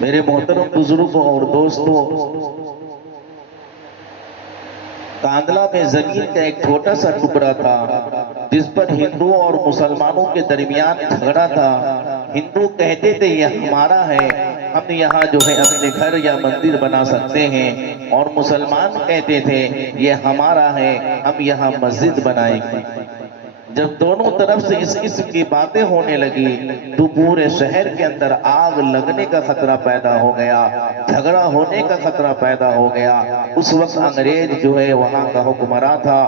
میرے محترم بزرگوں اور دوستوں، کاندلا میں زمین کا ایک چھوٹا سا ٹکڑا تھا جس پر ہندوؤں اور مسلمانوں کے درمیان جھگڑا تھا۔ ہندو کہتے تھے یہ ہمارا ہے، ہم یہاں جو ہے اپنے گھر یا مندر بنا سکتے ہیں، اور مسلمان کہتے تھے یہ ہمارا ہے، ہم یہاں مسجد بنائیں گے۔ جب دونوں طرف سے اس قسم کی باتیں ہونے لگی تو پورے شہر کے اندر آگ لگنے کا خطرہ پیدا ہو گیا، جھگڑا ہونے کا خطرہ پیدا ہو گیا۔ اس وقت انگریز جو ہے وہاں کا حکمراں تھا،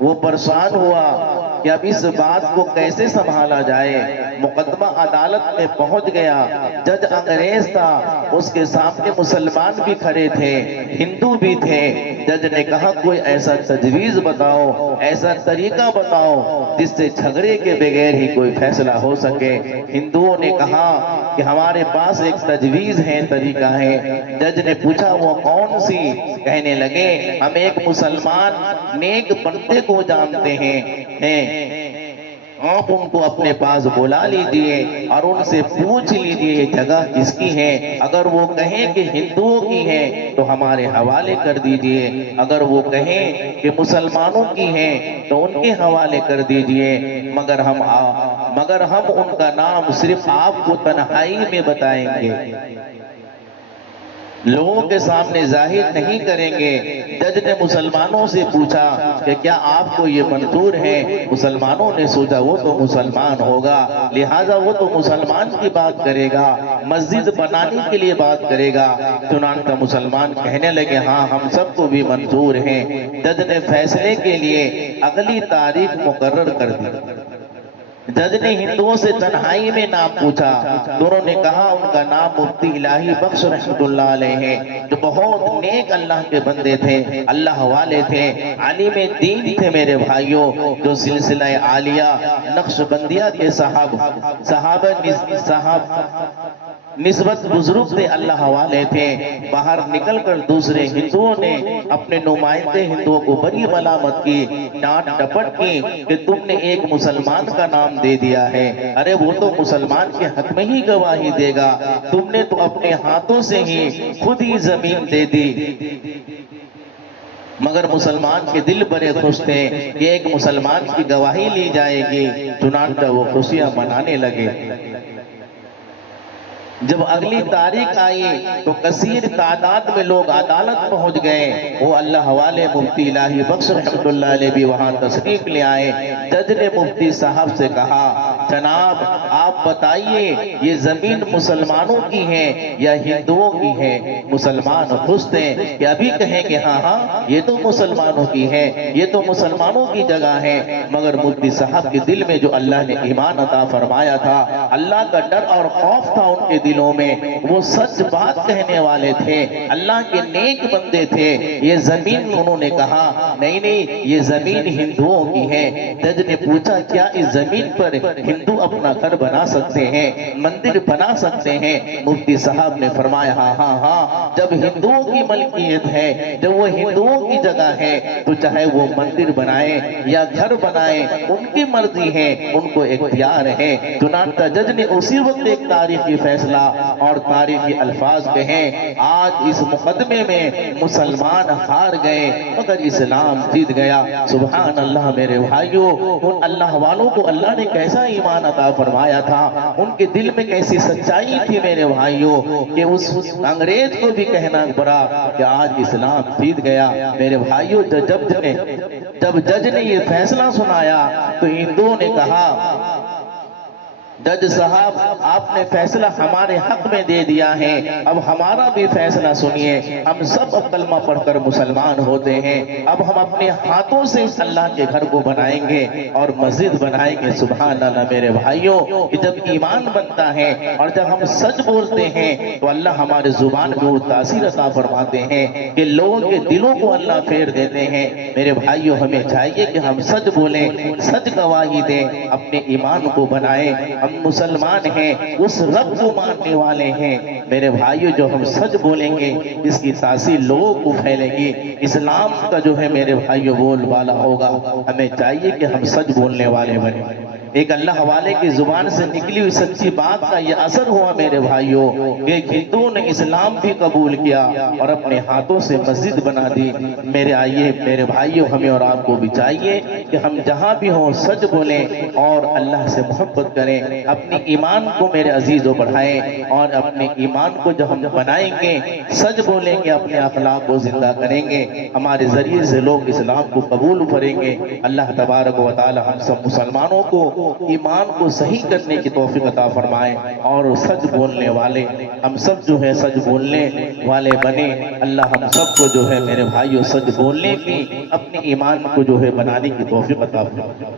وہ پریشان ہوا کہ اب اس بات کو کیسے سنبھالا جائے۔ مقدمہ عدالت میں پہنچ گیا، جج انگریز تھا، اس کے سامنے مسلمان بھی کھڑے تھے، ہندو بھی تھے۔ جج نے کہا کوئی ایسا تجویز بتاؤ، ایسا طریقہ بتاؤ جس سے جھگڑے کے بغیر ہی کوئی فیصلہ ہو سکے۔ ہندوؤں نے کہا کہ ہمارے پاس ایک تجویز ہے، طریقہ ہے۔ جج نے پوچھا وہ کون سی؟ کہنے لگے ہم ایک مسلمان نیک بندے کو جانتے ہیں، آپ ان کو اپنے پاس بلا لیجئے اور ان سے پوچھ لیجئے یہ جگہ کس کی ہے۔ اگر وہ کہیں کہ ہندوؤں کی ہے تو ہمارے حوالے کر دیجئے، اگر وہ کہیں کہ مسلمانوں کی ہے تو ان کے حوالے کر دیجئے، مگر ہم ان کا نام صرف آپ کو تنہائی میں بتائیں گے، لوگوں کے سامنے ظاہر نہیں کریں گے۔ جج نے مسلمانوں سے پوچھا کہ کیا آپ کو یہ منظور ہے؟ مسلمانوں نے سوچا وہ تو مسلمان ہوگا، لہٰذا وہ تو مسلمان کی بات کرے گا، مسجد بنانے کے لیے بات کرے گا۔ چنانچہ مسلمان کہنے لگے ہاں ہم سب کو بھی منظور ہیں۔ جج نے فیصلے کے لیے اگلی تاریخ مقرر کر دی۔ جج نے ہندوؤں سے تنہائی میں نام پوچھا، دونوں نے کہا ان کا نام مفتی الہی بخش رحمت اللہ علیہ ہے، جو بہت نیک اللہ کے بندے تھے، اللہ والے تھے، عالم دین تھے میرے بھائیوں، جو سلسلہ عالیہ نقشبندیہ کے صحابہ نسبت بزرگ تھے، اللہ والے تھے۔ باہر نکل کر دوسرے ہندوؤں نے اپنے نمائندے ہندوؤں کو بڑی ملامت کی، ڈانٹ ڈپٹ کی کہ تم نے ایک مسلمان کا نام دے دیا ہے، ارے وہ تو مسلمان کے حق میں ہی گواہی دے گا، تم نے تو اپنے ہاتھوں سے ہی خود ہی زمین دے دی۔ مگر مسلمان کے دل بڑے خوش تھے کہ ایک مسلمان کی گواہی لی جائے گی، چنانچہ وہ خوشیاں منانے لگے۔ جب اگلی تاریخ آئی تو کثیر تعداد میں لوگ عدالت پہنچ گئے، وہ اللہ والے مفتی الہی بخش رحمت اللہ علیہ بھی وہاں تشریف لے آئے۔ جج نے مفتی صاحب سے کہا جناب آپ بتائیے یہ زمین مسلمانوں کی ہے یا ہندوؤں کی ہے؟ مسلمان خوش تھے کہ ابھی کہیں کہ ہاں ہاں یہ تو مسلمانوں کی ہے، یہ تو مسلمانوں کی جگہ ہے، مگر مفتی صاحب کے دل میں جو اللہ نے ایمان عطا فرمایا تھا، اللہ کا ڈر اور خوف تھا ان کے دلوں میں، وہ سچ بات کہنے والے تھے، اللہ کے نیک بندے تھے۔ یہ زمین انہوں نے کہا نہیں نہیں یہ زمین ہندوؤں کی ہے۔ جج نے پوچھا کیا اس زمین پر ہندو اپنا گھر بنا سکتے ہیں، مندر بنا سکتے ہیں؟ مفتی صاحب نے فرمایا ہاں ہاں ہاں، جب ہندوؤں کی ملکیت ہے، جب وہ ہندوؤں کی جگہ ہے تو چاہے وہ مندر بنائیں یا گھر بنائیں ان کی مرضی ہے، ان کو اختیار ہے۔ چنانچہ جج نے اسی وقت ایک تاریخی فیصلہ اور تاریخی الفاظ کہیں، آج اس مقدمے میں مسلمان ہار گئے مگر اسلام جیت گیا۔ سبحان اللہ میرے بھائیوں، ان اللہ والوں کو اللہ نے کیسا ایمان عطا فرمایا تھا، ان کے دل میں کیسی سچائی تھی میرے بھائیوں، کہ اس انگریز کو بھی کہنا پڑا کہ آج اسلام جیت گیا۔ میرے بھائیوں جب جج نے یہ فیصلہ سنایا تو ہندوؤں نے کہا جج صاحب آپ نے فیصلہ ہمارے حق میں دے دیا ہے، اب ہمارا بھی فیصلہ سنیے، ہم سب اب کلمہ پڑھ کر مسلمان ہوتے ہیں، اب ہم اپنے ہاتھوں سے اس اللہ کے گھر کو بنائیں گے اور مسجد بنائیں گے۔ سبحان اللہ میرے بھائیوں، کہ جب ایمان بنتا ہے اور جب ہم سچ بولتے ہیں تو اللہ ہمارے زبان میں وہ تاثیر عطا فرماتے ہیں کہ لوگوں کے دلوں کو اللہ پھیر دیتے ہیں۔ میرے بھائیوں ہمیں چاہیے کہ ہم سچ بولیں، سچ گواہی دیں، اپنے ایمان کو بنائیں۔ ہم مسلمان ہیں، اس رب کو ماننے والے ہیں میرے بھائیوں، جو ہم سچ بولیں گے اس کی تاثیر لوگوں کو پھیلے گی، اسلام کا جو ہے میرے بھائیوں بول بالا ہوگا۔ ہمیں چاہیے کہ ہم سچ بولنے والے بنیں۔ ایک اللہ والے کی زبان سے نکلی ہوئی سچی بات کا یہ اثر ہوا میرے بھائیوں کہ ہندوؤں نے اسلام بھی قبول کیا اور اپنے ہاتھوں سے مسجد بنا دی۔ میرے بھائیوں ہمیں اور آپ کو بھی چاہیے کہ ہم جہاں بھی ہوں سچ بولیں اور اللہ سے محبت کریں، اپنی ایمان کو میرے عزیزوں بڑھائیں، اور اپنے ایمان کو جو ہم بنائیں گے، سچ بولیں گے، اپنے اخلاق کو زندہ کریں گے، ہمارے ذریعے سے لوگ اسلام کو قبول کریں گے۔ اللہ تبارک و تعالی ہم سب مسلمانوں کو ایمان کو صحیح کرنے کی توفیق عطا فرمائے اور سچ بولنے والے ہم سب جو ہے سچ بولنے والے بنے۔ اللہ ہم سب کو جو ہے میرے بھائیوں سچ بولنے کی، اپنے ایمان کو جو ہے بنانے کی توفیق عطا فرمائے۔